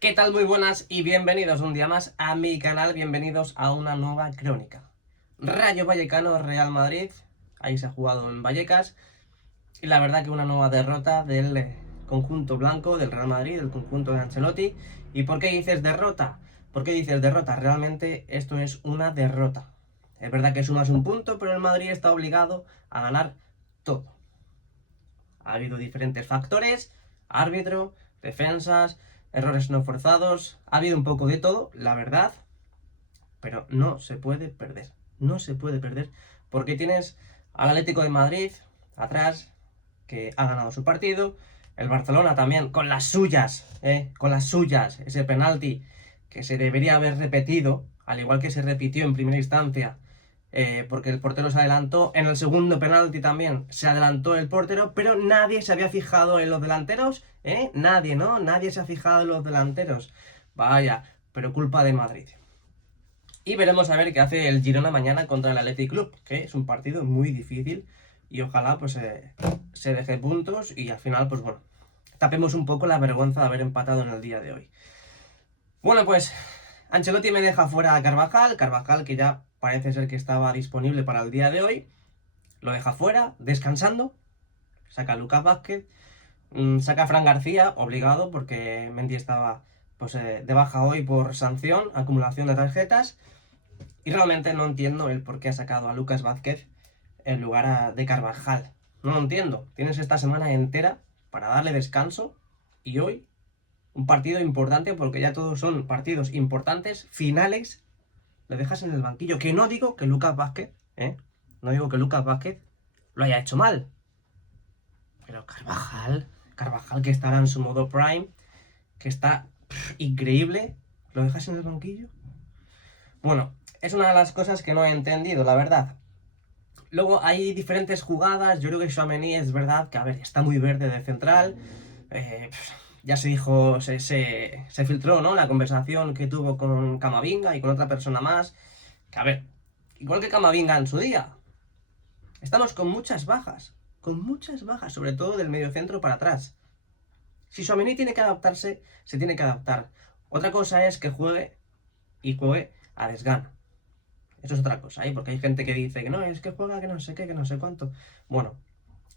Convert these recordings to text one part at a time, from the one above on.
¿Qué tal? Muy buenas y bienvenidos un día más a mi canal, bienvenidos a una nueva crónica. Rayo Vallecano, Real Madrid, ahí se ha jugado en Vallecas, y la verdad que una nueva derrota del conjunto blanco, del Real Madrid, del conjunto de Ancelotti. ¿Y por qué dices derrota? ¿Por qué dices derrota? Realmente esto es una derrota. Es verdad que sumas un punto, pero el Madrid está obligado a ganar todo. Ha habido diferentes factores, árbitro, defensas, errores no forzados, ha habido un poco de todo, la verdad, pero no se puede perder. No se puede perder porque tienes al Atlético de Madrid atrás, que ha ganado su partido, el Barcelona también con las suyas, con las suyas, ese penalti que se debería haber repetido, al igual que se repitió en primera instancia, porque el portero se adelantó. En el segundo penalti también se adelantó el portero, pero nadie se había fijado en los delanteros, nadie, ¿no? Nadie se ha fijado en los delanteros. Vaya, pero culpa de Madrid. Y veremos a ver qué hace el Girona mañana contra el Athletic Club, que es un partido muy difícil y ojalá pues se deje puntos y al final pues bueno, tapemos un poco la vergüenza de haber empatado en el día de hoy. Bueno, pues Ancelotti me deja fuera a Carvajal que ya parece ser que estaba disponible para el día de hoy, lo deja fuera, descansando, saca a Lucas Vázquez, saca a Fran García, obligado porque Mendy estaba pues de baja hoy por sanción, acumulación de tarjetas. Y realmente no entiendo el por qué ha sacado a Lucas Vázquez en lugar de Carvajal. No lo entiendo. Tienes esta semana entera para darle descanso y hoy un partido importante, porque ya todos son partidos importantes, finales, le dejas en el banquillo. Que no digo que Lucas Vázquez, no digo que Lucas Vázquez lo haya hecho mal, pero Carvajal que estará en su modo prime, que está increíble, ¿lo dejas en el banquillo? Bueno, es una de las cosas que no he entendido, la verdad. Luego hay diferentes jugadas. Yo creo que Tchouaméni es verdad que, a ver, está muy verde de central. Eh, ya se dijo, se filtró, ¿no? La conversación que tuvo con Camavinga y con otra persona más. Que, a ver, igual que Camavinga en su día, estamos con muchas bajas, sobre todo del mediocentro para atrás. Si Tchouaméni tiene que adaptarse, se tiene que adaptar. Otra cosa es que juegue a desgana. Eso es otra cosa, ¿eh? Porque hay gente que dice que no, es que juega que no sé qué, que no sé cuánto. Bueno,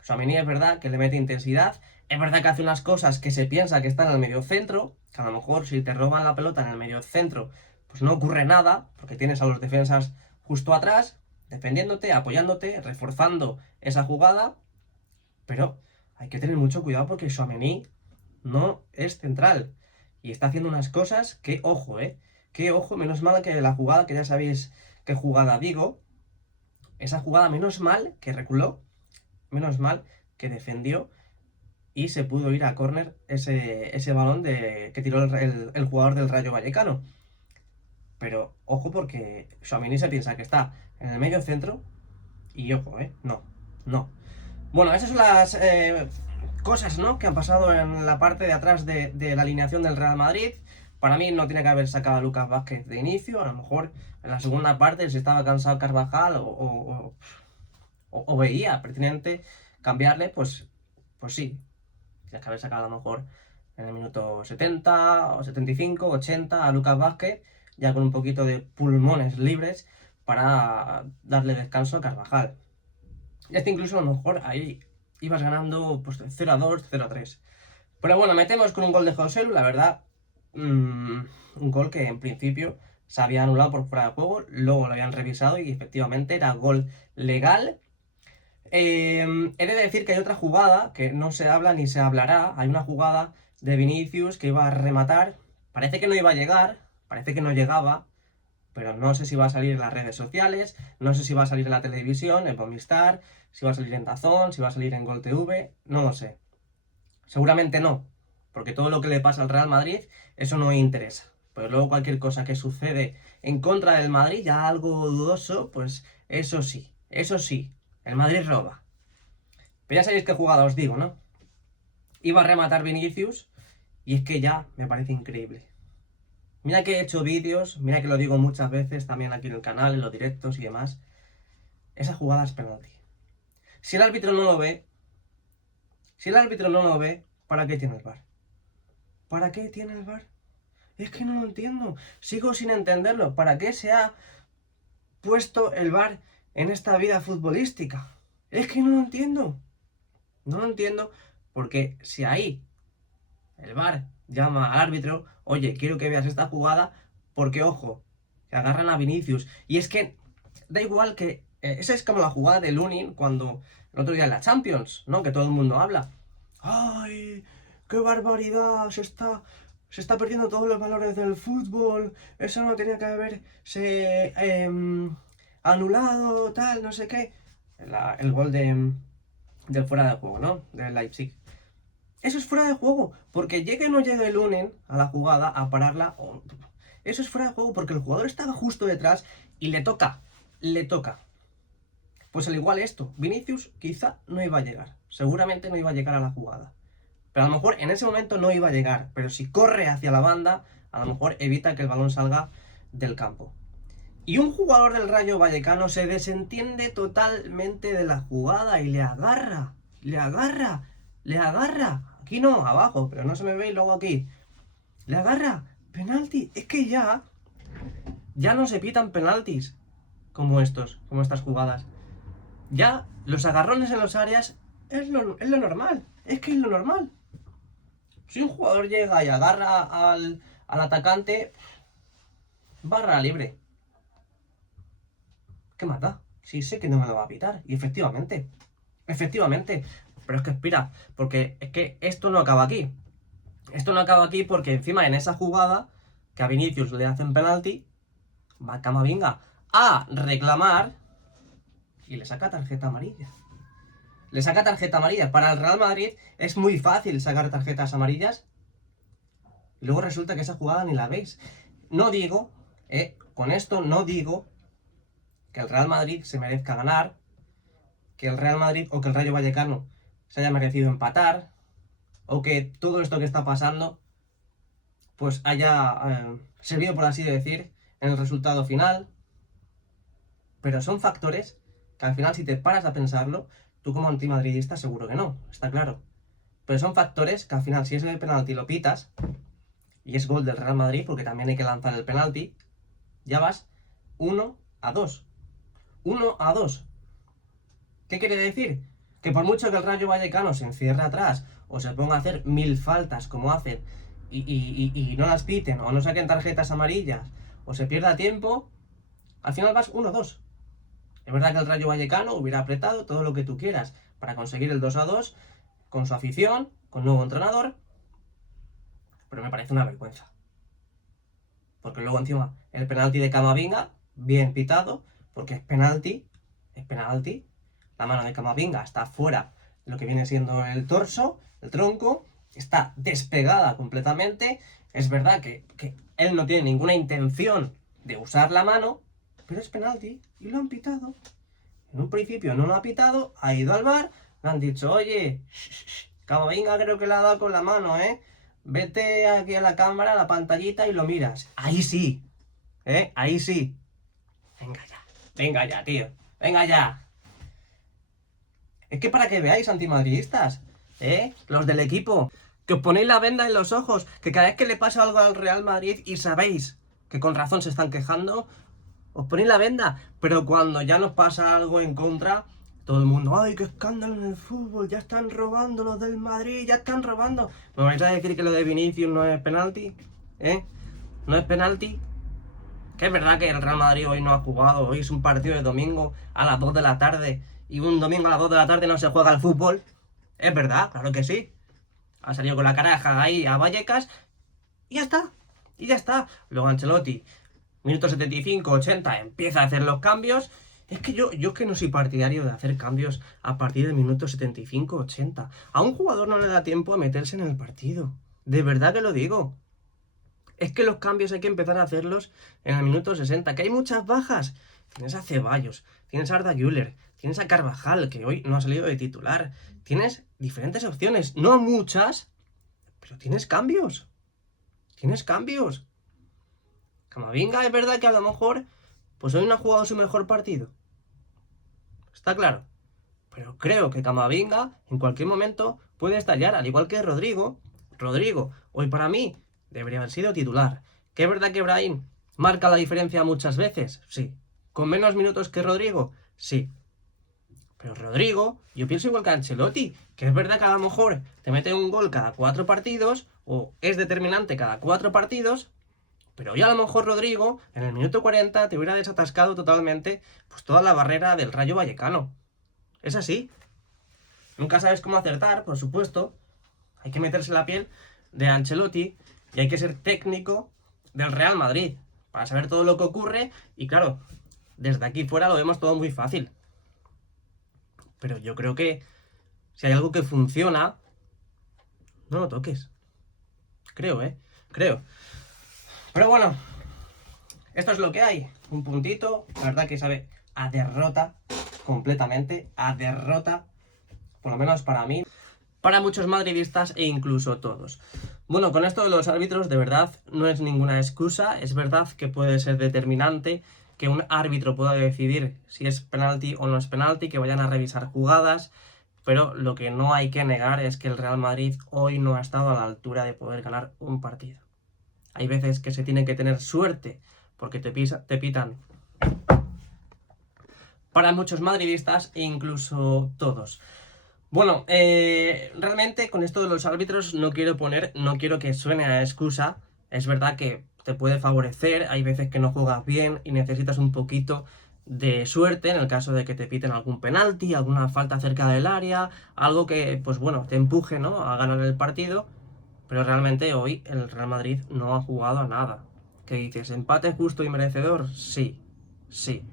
Tchouaméni es verdad que le mete intensidad, es verdad que hace unas cosas que se piensa que están en el medio centro, que a lo mejor si te roban la pelota en el medio centro, pues no ocurre nada, porque tienes a los defensas justo atrás, defendiéndote, apoyándote, reforzando esa jugada, pero hay que tener mucho cuidado porque Tchouaméni no es central y está haciendo unas cosas que, ojo, que ojo, menos mal que la jugada, que ya sabéis qué jugada digo, esa jugada menos mal que reculó, menos mal que defendió y se pudo ir a córner ese balón que tiró el jugador del Rayo Vallecano. Pero ojo porque Tchouaméni se piensa que está en el medio centro y ojo, no, no. Bueno, esas son las cosas, ¿no?, que han pasado en la parte de atrás de la alineación del Real Madrid. Para mí no tiene que haber sacado a Lucas Vázquez de inicio. A lo mejor en la segunda parte, si estaba cansado Carvajal o veía pertinente cambiarle, pues sí. Tienes que haber sacado a lo mejor en el minuto 70 o 75, 80 a Lucas Vázquez, ya con un poquito de pulmones libres para darle descanso a Carvajal. Incluso a lo mejor ahí ibas ganando pues 0-2, 0-3. Pero bueno, metemos con un gol de Joselu, la verdad. Un gol que en principio se había anulado por fuera de juego, luego lo habían revisado y efectivamente era gol legal. He de decir que hay otra jugada que no se habla ni se hablará. Hay una jugada de Vinicius que iba a rematar. Parece que no iba a llegar, parece que no llegaba, pero no sé si va a salir en las redes sociales, no sé si va a salir en la televisión, en Movistar, si va a salir en DAZN, si va a salir en Gol TV, no lo sé. Seguramente no, porque todo lo que le pasa al Real Madrid, eso no interesa. Pero luego cualquier cosa que sucede en contra del Madrid, ya algo dudoso, pues eso sí, el Madrid roba. Pero ya sabéis qué jugada os digo, ¿no? Iba a rematar Vinicius y es que ya me parece increíble. Mira que he hecho vídeos, mira que lo digo muchas veces también aquí en el canal, en los directos y demás. Esa jugada es penalti. Si el árbitro no lo ve, si el árbitro no lo ve, ¿para qué tiene el VAR? ¿Para qué tiene el VAR? Es que no lo entiendo. Sigo sin entenderlo. ¿Para qué se ha puesto el VAR en esta vida futbolística? Es que no lo entiendo. No lo entiendo porque si ahí el VAR llama al árbitro, oye, quiero que veas esta jugada porque, ojo, que agarran a Vinicius. Y es que da igual que... esa es como la jugada de Lunin cuando el otro día en la Champions, ¿no? Que todo el mundo habla. ¡Ay! ¡Qué barbaridad! Se está perdiendo todos los valores del fútbol. Eso no tenía que haberse anulado, tal, no sé qué. El gol del fuera de juego, ¿no? Del Leipzig. Eso es fuera de juego, porque llegue o no llegue el Lunin a la jugada a pararla. Eso es fuera de juego porque el jugador estaba justo detrás y le toca. Pues al igual esto, Vinicius quizá no iba a llegar. Seguramente no iba a llegar a la jugada. Pero a lo mejor en ese momento no iba a llegar. Pero si corre hacia la banda, a lo mejor evita que el balón salga del campo. Y un jugador del Rayo Vallecano se desentiende totalmente de la jugada y le agarra. Aquí no, abajo, pero no se me ve y luego aquí. Le agarra. Penalti. Es que ya no se pitan penaltis como estas jugadas. Ya los agarrones en los áreas es lo normal. Es que es lo normal. Si un jugador llega y agarra al atacante, barra libre. ¿Qué más da? Sí, sé que no me lo va a pitar. Y efectivamente. Pero es que espera, porque es que esto no acaba aquí. Esto no acaba aquí porque encima en esa jugada que a Vinicius le hacen penalti, va Camavinga a reclamar y le saca tarjeta amarilla. Para el Real Madrid es muy fácil sacar tarjetas amarillas. Y luego resulta que esa jugada ni la veis. No digo, con esto no digo que el Real Madrid se merezca ganar, que el Real Madrid o que el Rayo Vallecano se haya merecido empatar, o que todo esto que está pasando pues haya servido, por así decir, en el resultado final. Pero son factores que al final, si te paras a pensarlo, tú como antimadridista seguro que no, está claro. Pero son factores que al final, si es el penalti lo pitas, y es gol del Real Madrid, porque también hay que lanzar el penalti, ya vas 1-2. 1-2. ¿Qué quiere decir? Que por mucho que el Rayo Vallecano se encierre atrás o se ponga a hacer 1000 faltas como hacen y no las piten o no saquen tarjetas amarillas o se pierda tiempo, al final vas 1-2. Es verdad que el Rayo Vallecano hubiera apretado todo lo que tú quieras para conseguir el 2-2 con su afición, con nuevo entrenador, pero me parece una vergüenza. Porque luego encima el penalti de Camavinga, bien pitado, porque es penalti. La mano de Camavinga está fuera de lo que viene siendo el torso, el tronco, está despegada completamente. Es verdad que él no tiene ninguna intención de usar la mano, pero es penalti y lo han pitado. En un principio no lo ha pitado, ha ido al VAR, le han dicho, oye, Camavinga creo que le ha dado con la mano, vete aquí a la cámara, a la pantallita y lo miras. Ahí sí, ahí sí. Venga ya, tío, venga ya. Es que para que veáis, antimadridistas, los del equipo, que os ponéis la venda en los ojos, que cada vez que le pasa algo al Real Madrid y sabéis que con razón se están quejando, os ponéis la venda, pero cuando ya nos pasa algo en contra, todo el mundo, ¡ay, qué escándalo en el fútbol! Ya están robando los del Madrid, ya están robando. ¿Me vais a decir que lo de Vinicius no es penalti? ¿No es penalti? Que es verdad que el Real Madrid hoy no ha jugado, hoy es un partido de domingo a las 2 de la tarde, y un domingo a las 2 de la tarde no se juega al fútbol. Es verdad, claro que sí. Ha salido con la caraja ahí a Vallecas, y ya está. Luego Ancelotti, minuto 75, 80, empieza a hacer los cambios. Es que yo que no soy partidario de hacer cambios a partir del minuto 75, 80. A un jugador no le da tiempo a meterse en el partido. De verdad que lo digo. Es que los cambios hay que empezar a hacerlos en el minuto 60, que hay muchas bajas. Tienes a Ceballos, tienes a Arda Güler, tienes a Carvajal, que hoy no ha salido de titular. Tienes diferentes opciones, no muchas, pero tienes cambios. Camavinga es verdad que a lo mejor pues hoy no ha jugado su mejor partido. Está claro. Pero creo que Camavinga en cualquier momento puede estallar, al igual que Rodrigo. Rodrigo, hoy para mí, debería haber sido titular. ¿Que es verdad que Brahim marca la diferencia muchas veces? Sí. ¿Con menos minutos que Rodrigo? Sí. Pero Rodrigo, yo pienso igual que Ancelotti, que es verdad que a lo mejor te mete un gol cada 4 partidos, o es determinante cada 4 partidos, pero hoy a lo mejor Rodrigo, en el minuto 40, te hubiera desatascado totalmente pues toda la barrera del Rayo Vallecano. Es así. Nunca sabes cómo acertar, por supuesto. Hay que meterse en la piel de Ancelotti y hay que ser técnico del Real Madrid para saber todo lo que ocurre. Y claro, desde aquí fuera lo vemos todo muy fácil. Pero yo creo que si hay algo que funciona, no lo toques. Creo, creo. Pero bueno, esto es lo que hay. Un puntito, la verdad que sabe a derrota completamente, a derrota, por lo menos para mí, para muchos madridistas e incluso todos. Bueno, con esto de los árbitros, de verdad, no es ninguna excusa. Es verdad que puede ser determinante que un árbitro pueda decidir si es penalti o no es penalti, que vayan a revisar jugadas, pero lo que no hay que negar es que el Real Madrid hoy no ha estado a la altura de poder ganar un partido. Hay veces que se tiene que tener suerte, porque te pitan para muchos madridistas e incluso todos. Bueno, realmente con esto de los árbitros no quiero que suene a excusa. Es verdad que te puede favorecer, hay veces que no juegas bien y necesitas un poquito de suerte en el caso de que te piten algún penalti, alguna falta cerca del área, algo que, pues bueno, te empuje, ¿no?, a ganar el partido. Pero realmente hoy el Real Madrid no ha jugado a nada. ¿Qué dices? ¿Empate justo y merecedor? Sí, sí.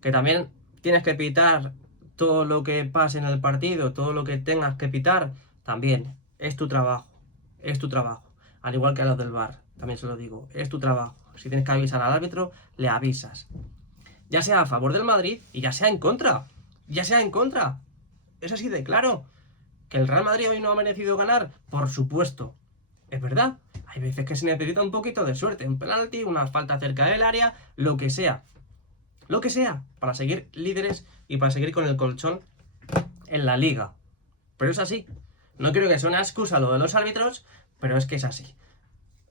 Que también tienes que pitar todo lo que pase en el partido, todo lo que tengas que pitar, también es tu trabajo, es tu trabajo. Al igual que a los del VAR, también se lo digo, es tu trabajo. Si tienes que avisar al árbitro, le avisas. Ya sea a favor del Madrid y ya sea en contra. Ya sea en contra. Es así de claro. ¿Que el Real Madrid hoy no ha merecido ganar? Por supuesto. Es verdad. Hay veces que se necesita un poquito de suerte. Un penalti, una falta cerca del área, lo que sea. Lo que sea, para seguir líderes y para seguir con el colchón en la liga. Pero es así. No creo que sea una excusa lo de los árbitros, pero es que es así.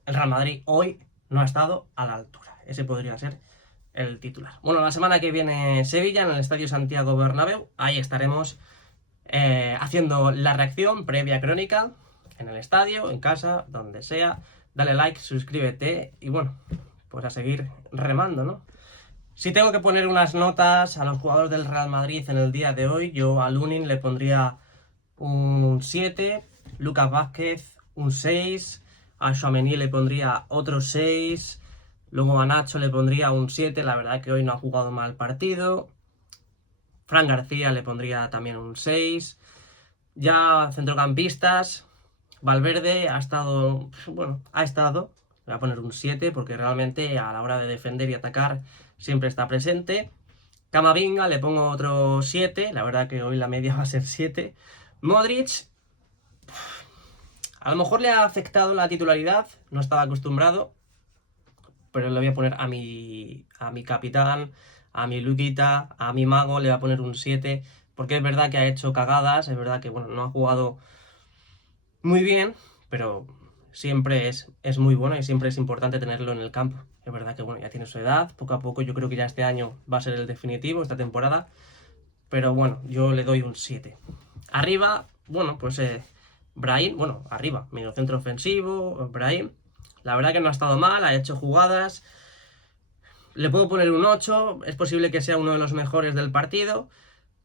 El Real Madrid hoy no ha estado a la altura. Ese podría ser el titular. Bueno, la semana que viene Sevilla en el Estadio Santiago Bernabéu. Ahí estaremos haciendo la reacción previa crónica en el estadio, en casa, donde sea. Dale like, suscríbete y bueno, pues a seguir remando, ¿no? Si tengo que poner unas notas a los jugadores del Real Madrid en el día de hoy, yo a Lunin le pondría un 7, Lucas Vázquez un 6, a Tchouaméni le pondría otro 6, luego a Nacho le pondría un 7, la verdad que hoy no ha jugado mal partido, Fran García le pondría también un 6, ya centrocampistas, Valverde ha estado, bueno, le voy a poner un 7 porque realmente a la hora de defender y atacar siempre está presente. Camavinga le pongo otro 7, la verdad que hoy la media va a ser 7. Modric, a lo mejor le ha afectado la titularidad, no estaba acostumbrado, pero le voy a poner a mi capitán, a mi Luquita, a mi mago, le voy a poner un 7, porque es verdad que ha hecho cagadas, es verdad que bueno, no ha jugado muy bien, pero siempre es muy bueno y siempre es importante tenerlo en el campo. Es verdad que bueno, ya tiene su edad, poco a poco, yo creo que ya este año va a ser el definitivo, esta temporada, pero bueno, yo le doy un 7. Arriba, bueno, pues Brahim, bueno, arriba, medio centro ofensivo, Brahim, la verdad que no ha estado mal, ha hecho jugadas, le puedo poner un 8, es posible que sea uno de los mejores del partido,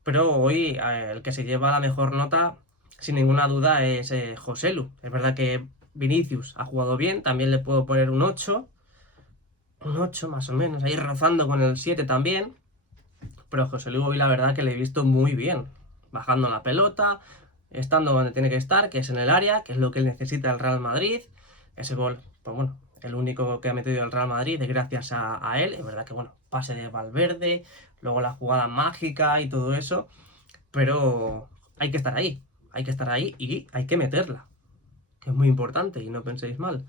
pero hoy el que se lleva la mejor nota, sin ninguna duda, es Joselu. Es verdad que Vinicius ha jugado bien, también le puedo poner un 8 más o menos, ahí rozando con el 7 también, pero Joselu hoy la verdad que le he visto muy bien, bajando la pelota, estando donde tiene que estar, que es en el área, que es lo que necesita el Real Madrid. Ese gol, pues bueno, el único que ha metido el Real Madrid es gracias a él. Es verdad que bueno, pase de Valverde, luego la jugada mágica y todo eso, pero hay que estar ahí y hay que meterla, que es muy importante y no penséis mal.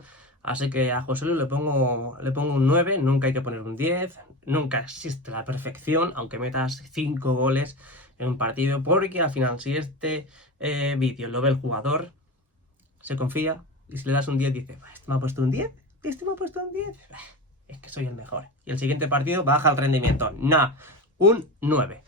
Así que a Joselu le pongo un 9, nunca hay que poner un 10, nunca existe la perfección, aunque metas 5 goles en un partido, porque al final si este vídeo lo ve el jugador, se confía y si le das un 10 dice, ¿me ha puesto un 10? este me ha puesto un 10. Es que soy el mejor. Y el siguiente partido baja el rendimiento. Nah, un 9.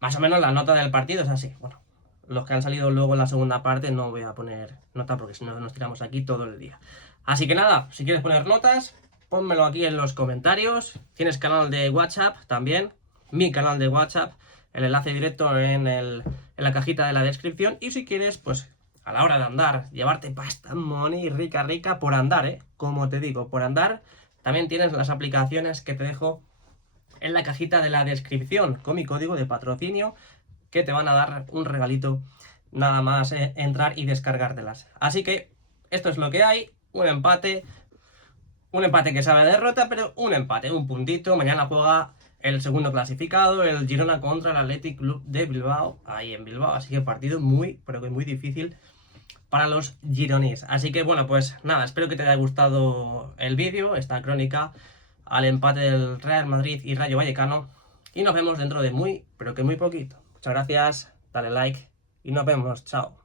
Más o menos la nota del partido es así. Bueno, los que han salido luego en la segunda parte no voy a poner nota porque si no nos tiramos aquí todo el día. Así que nada, si quieres poner notas, pónmelo aquí en los comentarios. Tienes canal de WhatsApp también, mi canal de WhatsApp, el enlace directo en la cajita de la descripción. Y si quieres, pues a la hora de andar, llevarte pasta money rica, rica por andar, como te digo, por andar, también tienes las aplicaciones que te dejo en la cajita de la descripción con mi código de patrocinio, que te van a dar un regalito nada más entrar y descargártelas. Así que esto es lo que hay, un empate que sabe a derrota, pero un empate, un puntito. Mañana juega el segundo clasificado, el Girona contra el Athletic Club de Bilbao, ahí en Bilbao, así que partido muy, pero que muy difícil para los gironís. Así que bueno, pues nada, espero que te haya gustado el vídeo, esta crónica al empate del Real Madrid y Rayo Vallecano, y nos vemos dentro de muy, pero que muy poquito. Muchas gracias, dale like y nos vemos, chao.